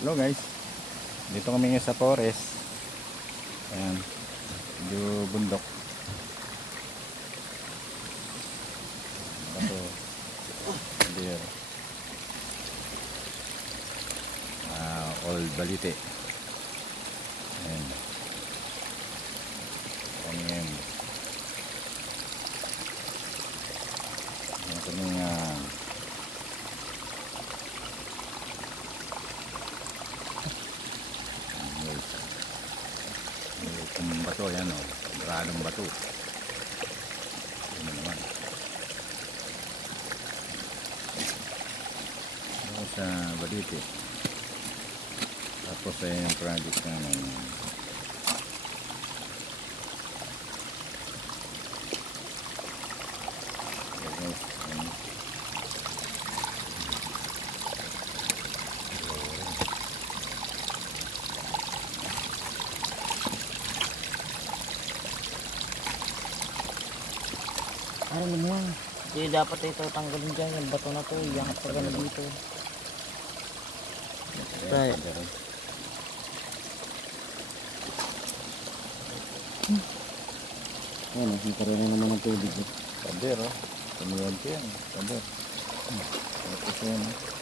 Hello guys, dito kami ngayon sa forest. Ayan, medyo bundok. Bato, deer. Old Balite. Ayan. Kami ngayon. Ayan kaming yung bato, yan o, gradong bato. Ano naman ako sa Balite, tapos ay yung project namin. Ano naman? Hindi dapat ito tanggalin dyan. Yung bato na to. Iyangat pa gano'n dito. Right. Ano, nagkaroon na naman ng tubig. Pader o, tumiyod ko yan. Pader. Tapos yan o.